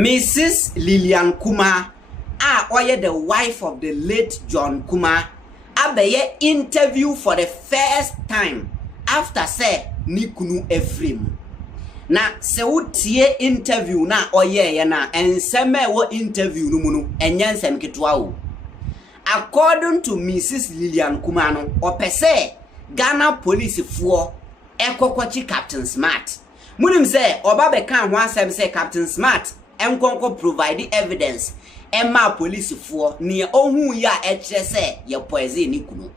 Mrs. Lillian Kuma, the wife of the late John Kuma, abeye interview for the first time after say ni kunu Ephraim. Na se wotie interview na ye na enseme wo interview no mu no enye nsem ketwa o. According to Mrs. Lillian Kuma no, opese Ghana police for ekokwachi Captain Smart. Munim say oba be kan ho asem say Captain Smart enkonko provide evidence emma police for near ohun ya ekire say ye poison ni kunu.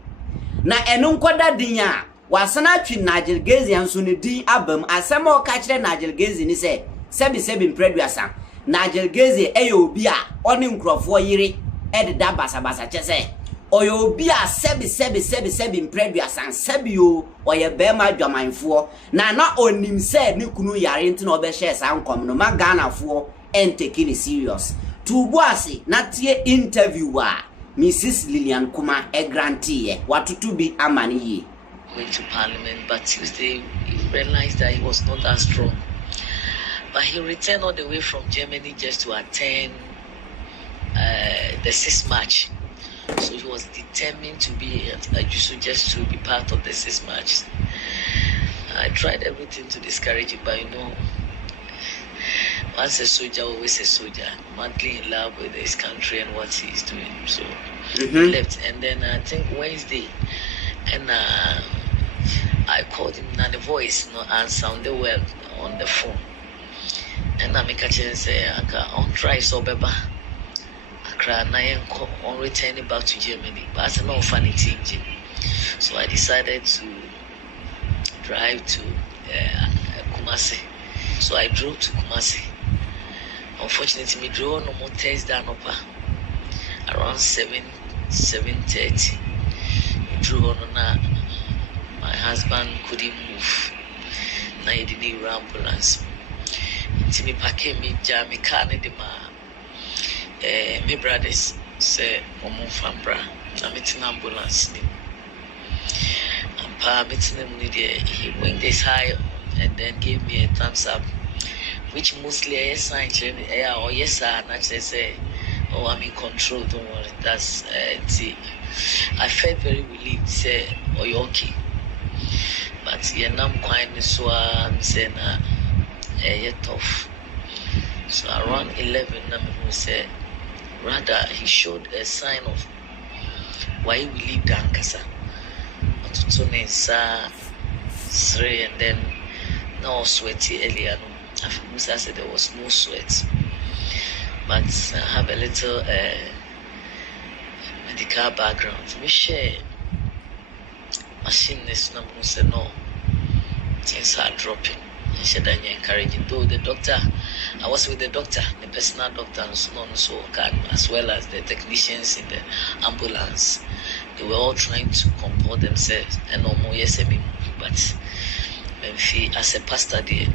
Na eno nkoda din a wasana twi Nigel nso ne din abam asem o ka kire Nigel ni say sebi mpreduasa Nigel eye obi a oni nkrofo yire edida basa chese oyo obi a sebi mpreduasa sebi o oye bema dwamanfo na onim say ne kunu yare nti na obehye sa nkom no ma Ghana fo and taking it serious. To boase na tie interviewer Mrs. Lillian Kuma a grantee what to be a money. Went to Parliament, but Tuesday he realized that he was not that strong. But he returned all the way from Germany just to attend the 6th March. So he was determined to be just to be part of the 6th March. I tried everything to discourage it, but once a soldier, always a soldier, madly in love with his country and what he's doing. So he left, and then I think Wednesday, and I called him, and the voice and sounded well on the phone. And I make a chance say, "On try so beba." I cried, on returning back to Germany, but I said no funny thing. So I decided to drive to Kumasi. So I drove to Kumasi. Unfortunately, me drove no more Thursday around 7:30. We drove on my husband couldn't move. Now he didn't need ambulance. Until me pack me jam me car ne my brothers say Omo Fambra. I met an ambulance. And pa meeting him he went this high and then gave me a thumbs up, which mostly I sign or yes sir, and actually say, oh, I'm in control, don't worry, that's I felt very relieved, say, oh, you're okay. But yeah, now I'm quite saying you're tough. So around 11, I said, rather he showed a sign of why we leave the Ankasa. And then no sweaty earlier. I said there was no sweat, but I have a little medical background. We share machine this number said no, things are dropping. I said I'm encouraging. Though the doctor, I was with the doctor, the personal doctor, and so on and so on, as well as the technicians in the ambulance. They were all trying to comport themselves and no more yes, but as a pastor there,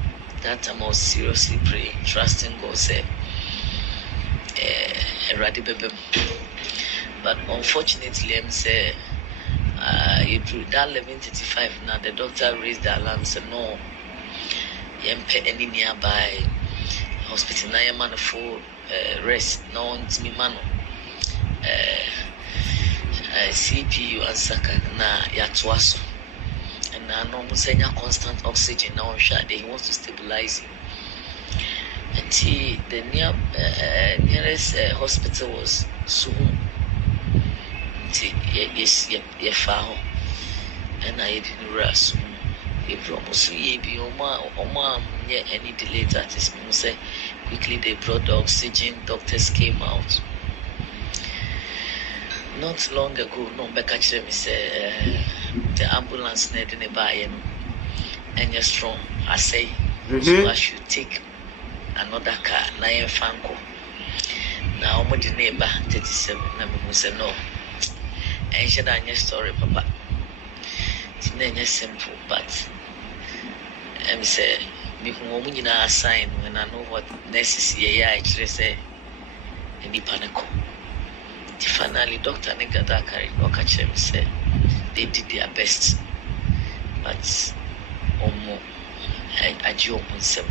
that time I was seriously praying, trusting God, say, but unfortunately, I'm say, that 11:35 now, the doctor raised the alarm, said, no, you pay any nearby hospital, now you're man for rest, no, it's me man. CPU and Saka, na yatwaso. And I know Musenya constant oxygen now he wants to stabilize him. And the nearest hospital was Suhum. Yes, and I didn't rush. If be Oma any delay that is say quickly they brought the oxygen, doctors came out. Not long ago, no back actually say the ambulance need in a buy and you're strong. I say so I should take another car, 9 Fanco. Now I'm the neighbor 37. I say no. And she done your story, Papa. It's simple, but I say me who sign when I know what necessary I actually say in the panic. Finally, Dr. Negadakari Nokachem said they did their best, but I joke on some.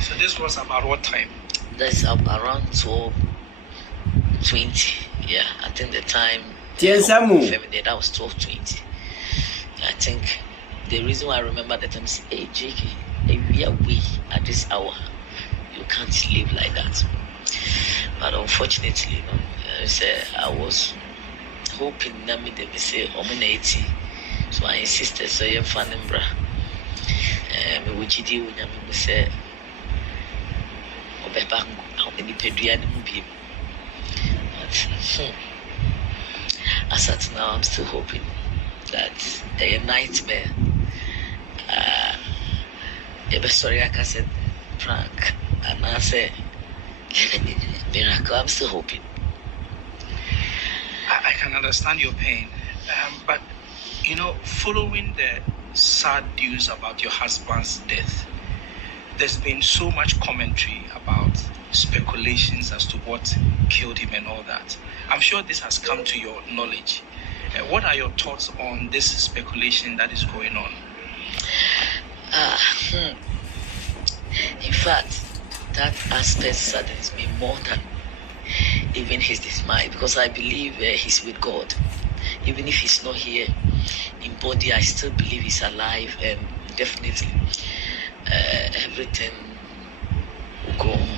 So this was about what time? That's around 12:20. Yeah, I think the time. That was 12:20. I think the reason why I remember the time is, hey, JK, we are away at this hour. You can't live like that. But unfortunately, I was hoping that me they say ominati. So I insisted. So you're fanning bra. Me wujidi unyami say obebang how many peduani mubi. But as at now, I'm still hoping that a nightmare. Sorry, I said prank, and I said miracle. I'm still hoping. I can understand your pain, but following the sad news about your husband's death, there's been so much commentary about speculations as to what killed him and all that. I'm sure this has come to your knowledge. What are your thoughts on this speculation that is going on? In fact, that aspect saddens me more than even his dismay, because I believe he's with God. Even if he's not here in body, I still believe he's alive, and definitely everything will go on.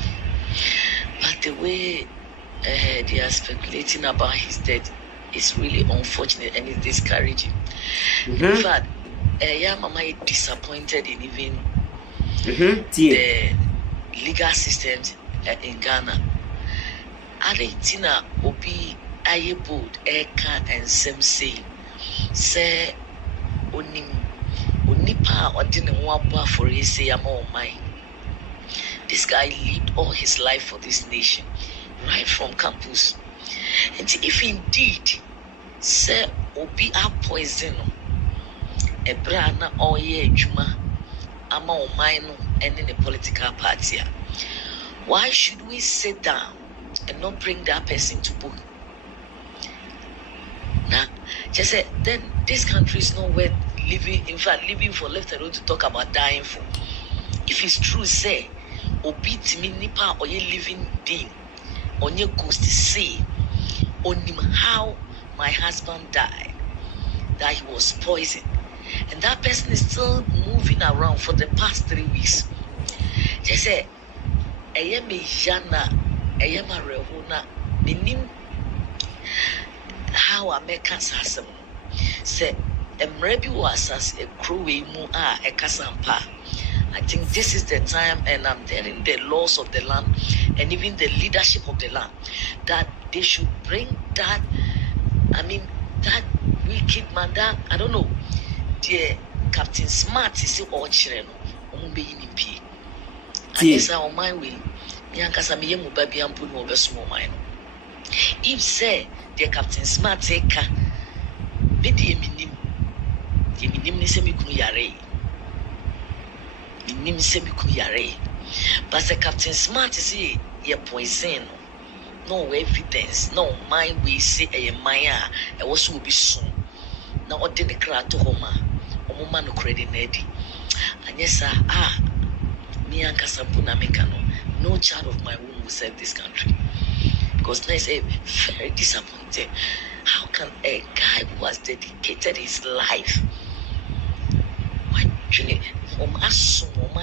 But the way they are speculating about his death is really unfortunate and it's discouraging. In fact, Mama is disappointed in even the legal systems in Ghana. Aretina obi aye bold eka and some say onipa odine wapa for say amai. This guy lived all his life for this nation, right from campus. And if indeed say obi a poison ebrana oye juma ama omai no and in a political party, why should we sit down and not bring that person to book? Now, just say then this country is not worth living. In fact, living for left alone to talk about dying for. If it's true, say obit me nipa or ye living being on your ghost to say on him how my husband died, that he was poisoned, and that person is still moving around for the past 3 weeks. Just say me jana rehuna minim how American system say emrebi was as a crew mu a kasampa. I think this is the time, and I'm telling the laws of the land and even the leadership of the land that they should bring that. I mean, that wicked man, that I don't know, the Captain Smart is all children. And this our mind will. If say the Captain Smart take be the minim ni semi kuyare. Minim semi kuyare. But the Captain Smart say ye poison. No evidence, no mind we say a maya, and what will be soon. Now what did the crowd to Homa? Omuma no credit nedi. And yes, sir, me and Casampuna Mekano, no child of my womb will serve this country. Because now say very disappointed. How can a guy who has dedicated his life, I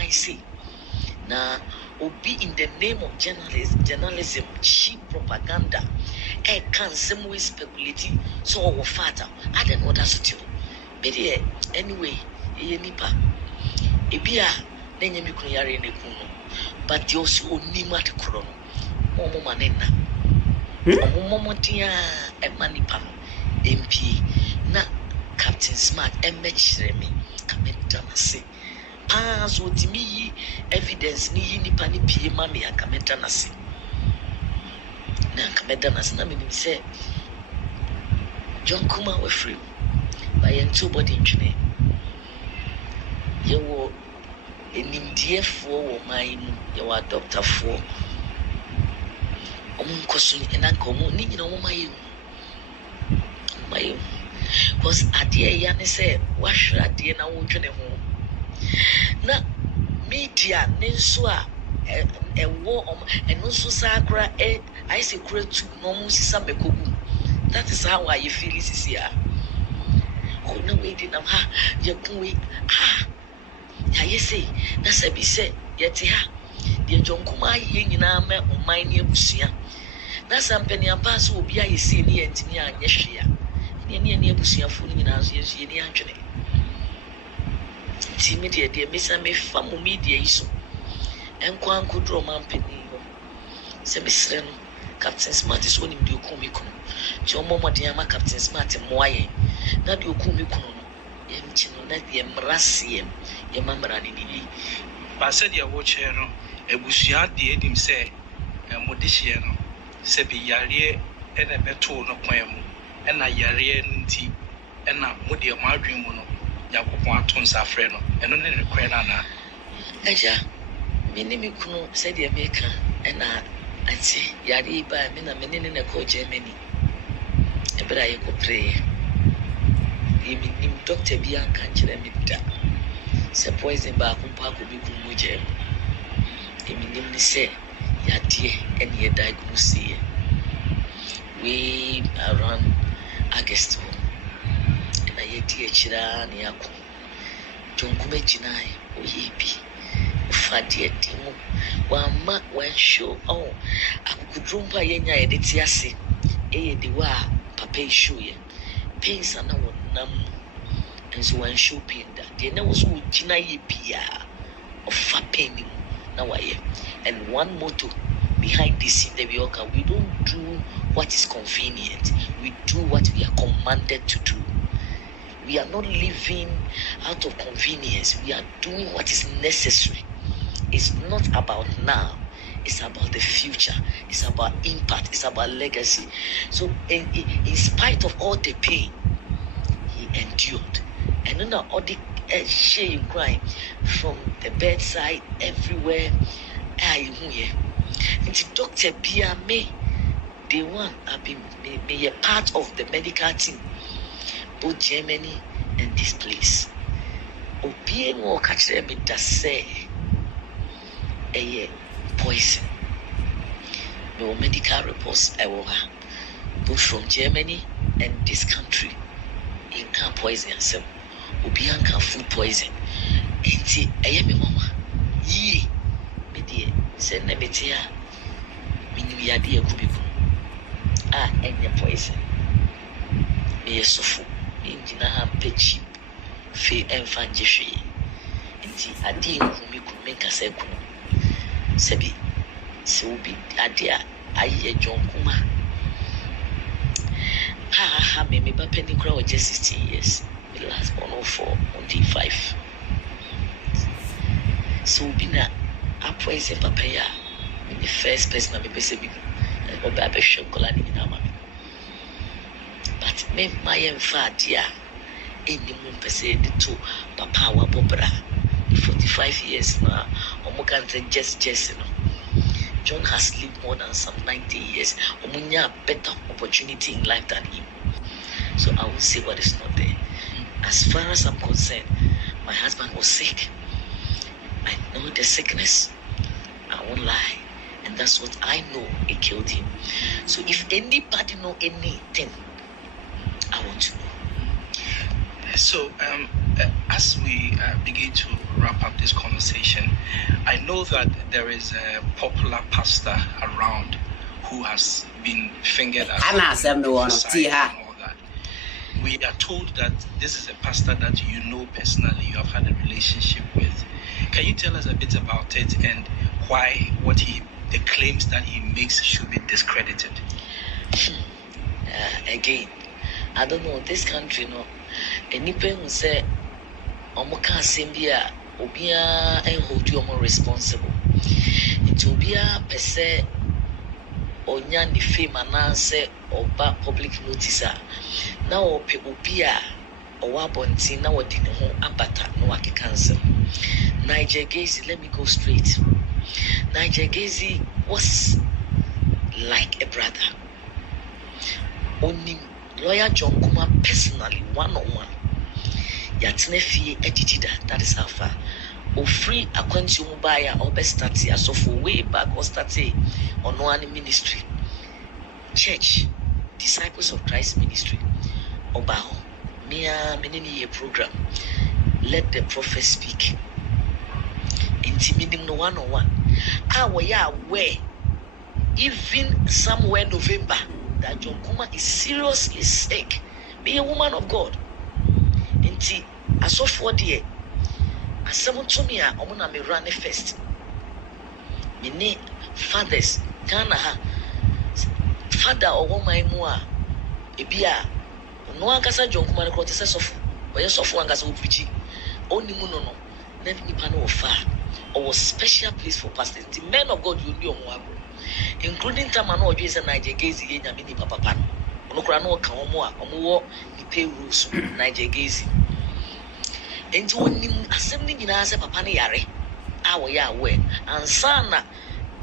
say, now will be in the name of journalism, cheap propaganda, can't some way speculating, so our father, I don't know what that's to do. But anyway, nipa, ebia, then you can yare in but you also nima to chrono, Momo Manena, Momotia, and Manipano, MP, na Captain Smart, and match me, come in Tanasi. So to me, evidence ni nipa ni pie mami akameta nasi. Na akameta nasi na mimi say John Kuma we free. By two body ntwene. Ye wo enimdiefo wo man mu, ye wo doctorfo. Omo nkoso ni na nkomo ni nyina wo maye. Maye. Cause ade ya ne say wahwere ade na wo dwene ho. Na media nenso a a war and also sacra I secret to no some that is how I feel this year. Oh no waiting ha you ya say that's a be said yet ha the John Kuma yin na me o man ne abusua na sampani ampa so obi aye say ne antimi anye hwea ne abusua fo ni na so ye ne antwene ti media de mesa me famu media iso enkwa nkodro man pani ho se mesre no Captain Smart is only do kumi kuno ti omo modern ama Captain Smart moaye na de okumi kuno no yem chino na de mrasiem yem amra ni ni ba said ya wo che no ebusua de edim se modihye no se bi yare e na beto no kwan mu e na yare nti e na mode mo adwen mu no yakopon aton safre no eno ne ne kwan na aja minimi kuno said ya meka e na ati yare ba me na menene na ko Germany e bra ye ko pray nim doctor bi an kan kire me da se poison ba ko pa ko bi ku mu je nim ni se yade and ye diagnose we around August and I yeti chira ni yako jonkume jinai oyebi ufadie timu wama wanshow oh akukudrumpa yenya editi ase eyedi wa papa show ye pains ana wonam enso wanshow pain da de na wo so jina ye bia of pain na waye and one motto behind this scene that we don't do what is convenient, we do what we are commanded to do. We are not living out of convenience, we are doing what is necessary. It's not about now, it's about the future, it's about impact, it's about legacy. So in spite of all the pain he endured, and then all the shame crying from the bedside everywhere, it's Dr. Bia me, the one I've been a part of the medical team, both Germany and this place. Obien will catch them in the say a poison. No medical reports I will have both from Germany and this country. You can't poison yourself. Obien can food poison. It's a me mama. Ye me dear, send them it here. We are dear Kubiku. And your poison. Me a sofu. Indina pechi. Fe and fanjishi. Inti adi whom you could make a second. Sebi. So be adia. Aye, John Kuma. Ha, me penny crowd just 16 years. The last 104 on D5. So be na a poison papaya. The first person I'm a but me my infadia in the moon per se the two papa wa bobra 45 years now omukan just you know John has lived more than some 90 years omunya better opportunity in life than him, so I won't say what is not there. As far as I'm concerned, my husband was sick. I know the sickness, I won't lie. And that's what I know, it killed him. So if anybody know anything, I want to know. So as we begin to wrap up this conversation, I know that there is a popular pastor around who has been fingered as and all that. We are told that this is a pastor that you know personally, you have had a relationship with. Can you tell us a bit about it and why the claims that he makes should be discredited? Again, I don't know, this country, no, anyone who say, Omoka Simbia, Obia, and hold you more responsible. It will be a per se, Onyan the fame and answer or public notice. Now, Obia, or Wabonti, now what didn't know Abata, no Waki cancel. Nigel Gacy, let me go straight. Nigel Gacy was like a brother. Only lawyer John Kuma personally, one-on-one. Yatnefi edited that is how far. or free a consumer buyer or best start so for way back or start on one ministry. Church, Disciples of Christ Ministry, Obaho, Mia Menini program. Let the prophet speak. Intimidating no 101. We are aware, even somewhere November, that John Kuma is seriously sick. Be a woman of God. Inti, I saw 4 days. I said to me, I'm gonna me run first. Many fathers, Ghana, father or woman more. Ebia, no one can say John Kuma the process of, or yes, of one gas preaching. Only no, let me panel of far. Or special place for pastors. The men of God will be on one, including Tamano Jason Nigel Gazy and Yamini Papa Pan. Onokrano Kamoa, Omo, the pay rules, Nigel Gazy. And to one assembly in Asa Papani Yare, our Yahweh, and Sana,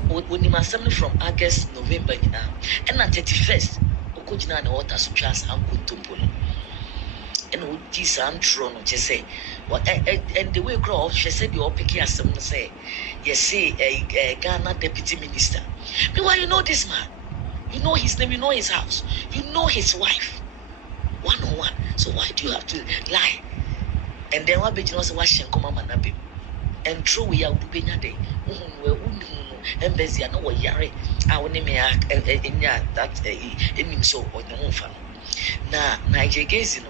when him assembly from August, November, and at 31st, Okujina and Water Suchas and Kuntumpul. And with this, I'm true, just say. And the way grow, she said, you're picking as someone say, yes, say a Ghana deputy minister. But why you know this man? You know his name, you know his house, you know his wife. 101. So why do you have to lie? And then what Beijing was watching Kuma Manabi. And true, we are doing a day. And busy, I know what Yare, our name that in so or the moon fan. Now, Nigel Gazino.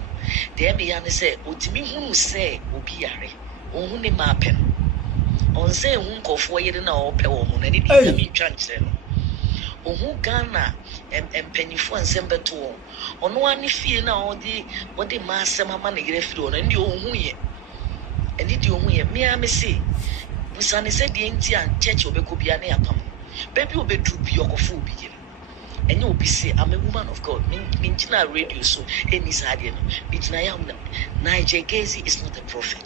There be an say, Utimi who say, Ubiare, only mapping. On say, won't for you know, Pewon, and it be chancellor. On who Ghana and penny for and send to on one if you know the what the master money left on and you own and it you me, I may say. Busani said the Indian church will be Kubiane upon. Baby will be to be your food begin. And you'll be say, I'm a woman of God. Mintina radio so any side. Nigel Gazy is not a prophet,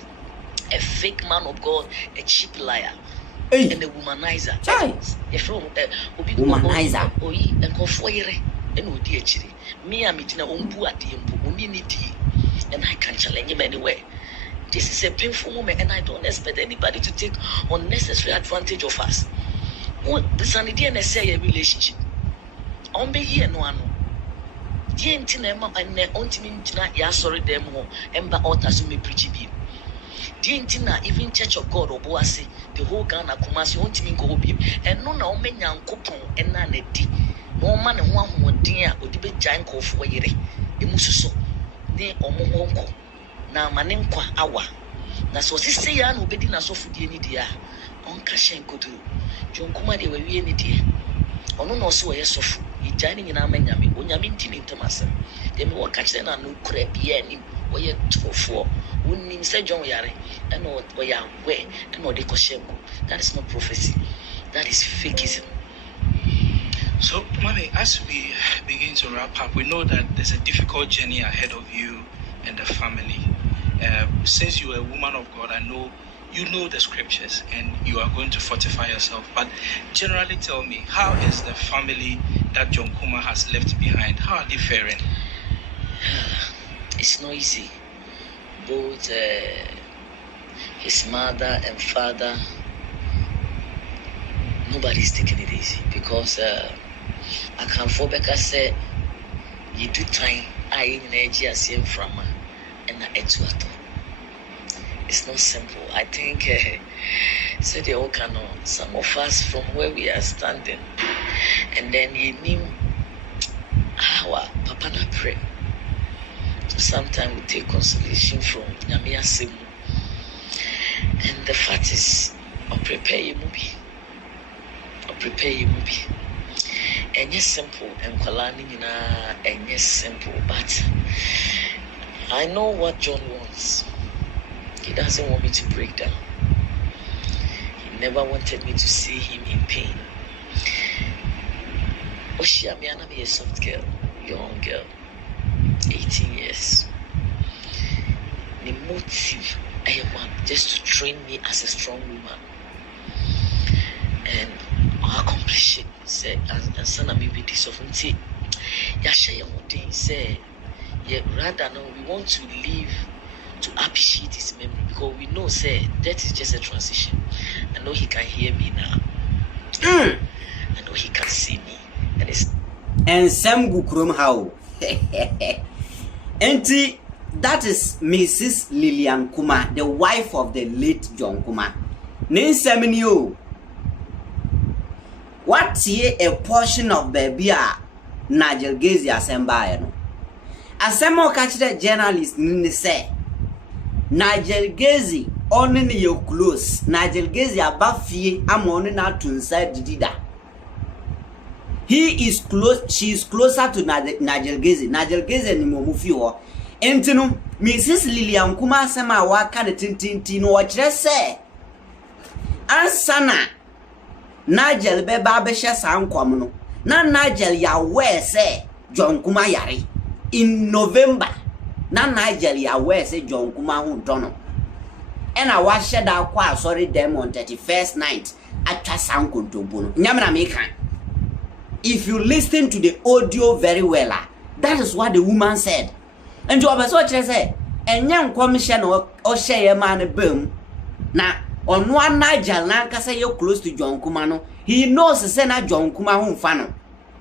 a fake man of God, a cheap liar, and a womanizer. A from womanizer. And go for and would dear chili. Me, I'm eating a umbu at the impunity, and I can't challenge him anywhere. This is a painful moment, and I don't expect anybody to take unnecessary advantage of us. The sanity and a relationship. On be here no ano. Die ntinema ene ontimi ntina ya sorry dem ho emba altar so me preach bi. Die ntina even Church of God oboase the whole Ghana Kumasi ontimi nko obi. Eno na o menya nkopon ena na di. No ma ne ho ahoden a odi be gyan nkofo yere. Emususo ne omo ho nko. Na mane nkwa awa. Na so sisi ya na obedi na so fudie ni dia. Onka hyen koduru. Jonkuma de wawie ni dia. Ono no so yesofu. Ijani na amanyame onyame ntini ntamasem dem wo ka kire na no kura bia ni wo ye tofo wonnim se John yare and wo ya we and de koshenko. That is not prophecy, that is fakeism. So mommy, as we begin to wrap up, we know that there's a difficult journey ahead of you and the family. Since you are a woman of God, I know you know the scriptures and you are going to fortify yourself, but generally tell me, how is the family that John Kuma has left behind? How are they faring? It's not easy. Both his mother and father, nobody's taking it easy because I can't fall back. I say you do time I energy as him from and I etuato. It's not simple. I think say the Okano, some of us from where we are standing, and then you need our Papa na pray. So sometimes we take consolation from Nyamia Simu. And the fact is, I'll prepare you movie. And yes, simple and Kalani, and yes, simple, but I know what John wants. He doesn't want me to break down. He never wanted me to see him in pain. Oshiamiana be a soft girl, young girl, 18 years. The motive I want just to train me as a strong woman. And I'll accomplish it. Say, and son of me be this often say, Yasha Yamutin say, yeah, rather no, we want to live to appreciate his memory, because we know, say, that is just a transition. I know he can hear me now. I know he can see me. And Sam Gukrum how. Auntie, that is Mrs. Lillian Kuma, the wife of the late John Kuma. Ninseminio. What's here a portion of baby Nigel Gazy assemble no? Asemo catch the journalist ni say Nigel Gazy only you close. Nigel Gazy abafie amone na to inside dida. He is close, she is closer to Nigel Gazy. Nigel Gazy ni momufi ho. Entino Mrs. Lillian Kuma asema waka ne tintinti no wachre say ansana Nigel beba beshe sankwam no. Na Nigel ya we say John Kuma yare. In November, na Nigel ya we say John Kuma hu dono. And I was shed out kwa sorry them on 31st night at Sankuntumbuno. Nyamna mekan. If you listen to the audio very well, that is what the woman said. And you have so say, and young commission or share man boom. Now, on one Nigel Lanka say you're close to John Kumano, he knows the sena John Kuma home fano.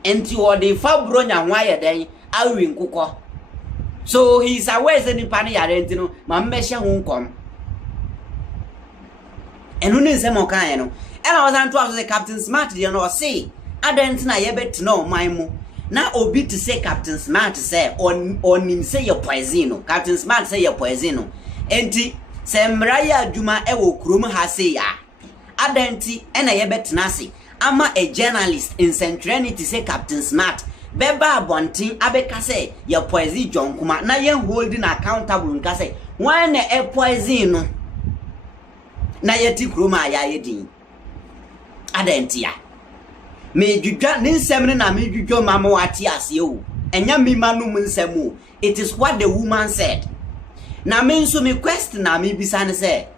And you are the Fabronya wire day, I will cook. So he's aware that in Pani Arentino, Mamesha won't come. And who is a mocano? And I was on to the Captain Smart, you know, say, I don't know, yet no, my mo. Now, obi to say Captain Smart say, on him say your poisino. Captain Smart say your poisino. Enti, Semraya Juma ewo krum hase ya. Adenti, and I bet nasi. Ama a journalist in Centranity say Captain Smart. Beba Bontin Abeka say, your poison John Kuma. Na yen holding accountable in Kase. When a poisino. Na yeti kruma ya yedi. Adenti ya. Me jujwa ninsem na me jujwa mama wati ase o. Enya mi manu nsemu. It is what the woman said. Na me nso me question na me bisa ne say.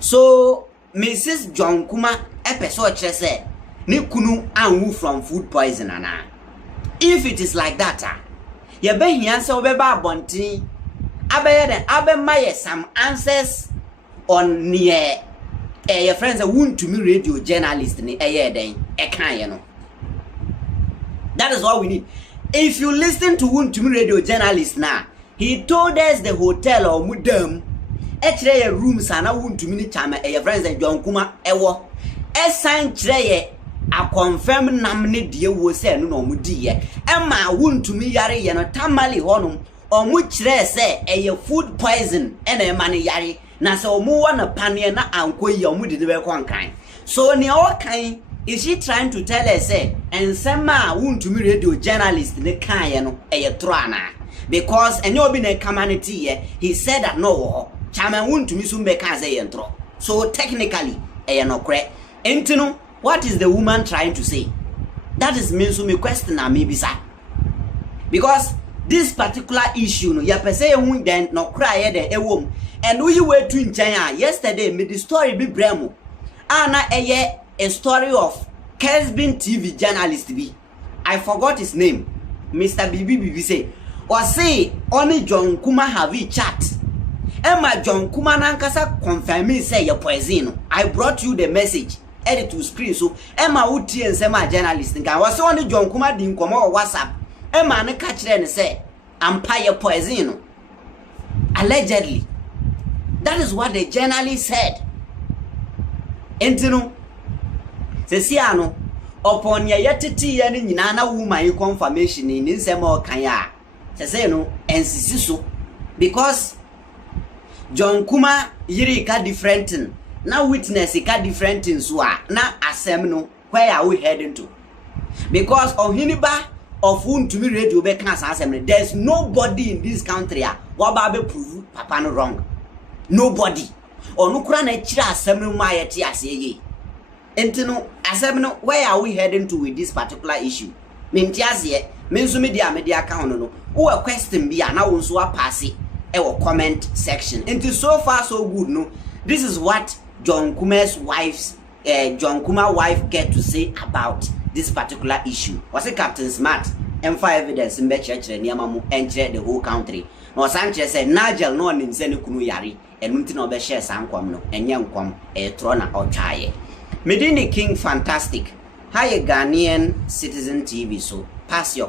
So Mrs. John Kuma epeso kire say ne kunu anwu from food poison ana. If it is like that, ye be hia say obeba abontin abeye den abemaye some answers on near your friends want to me radio journalist ni den e kan ye no. That is what we need. If you listen to want to me radio journalist now, he told us the hotel or mudam etre rooms ana want to me ni chama your friends John Kuma ewo e san kire ye a confirm nam ne die wo se no mu di ye e ma want to me yare ye no tamale honum o mu kire se e food poison e na e ma ne yare na se o mu wana pane na ankoyi o mu de be konkan. So ne o kan is she trying to tell us say and sema want to me radio journalist ne kan ye no e ye troana because enyo bi na community ye he said that no chama want to me so be kan say ye ntro. So technically e ye no kre entino. What is the woman trying to say? That is means to me question na maybe sir. Because this particular issue no ya pese hu den no cry den ewom and we were to nchen yesterday me the story be bremo ana eye a story of Kesbin TV journalist bi. I forgot his name. Mr. Bibi say or say only John Kuma have a chat. Emma John Kuma nankasa confirm me say your poison. I brought you the message. Edit to screen so Emma uti and sema journalist nka was only John Kuma di nkomo on WhatsApp. Emma ne ka kire ne say empire poison. Allegedly. That is what the journalist said. Entino sesia no upon ya yetiti ya ni nyina na woman confirmation ni nsema o kan ya. Sese no ensisi so because John Kuma yiri ka different now witness ka different things na asem no where are we heading to? Because on hiniba of whom to me radio be can asem there's nobody in this country what ba be prove papa no wrong. Nobody. Onu kura na kira asem no ma yeti aseye. Entino asem no where are we heading to with this particular issue? Mintiasie menso media account no wo question bi na wo nso pass e wo comment section. Into so far so good no. This is what John Kuma's John Kuma wife get to say about this particular issue. Was it Captain Smart and for evidence in church and Yamamu and the whole country. no sanche say Nigel no nim say ne kunu yare enu nti na obe share sankwam no enye nkwam tro na otwaye medini King Fantastic. Hi Ghanaian Citizen TV, so pass your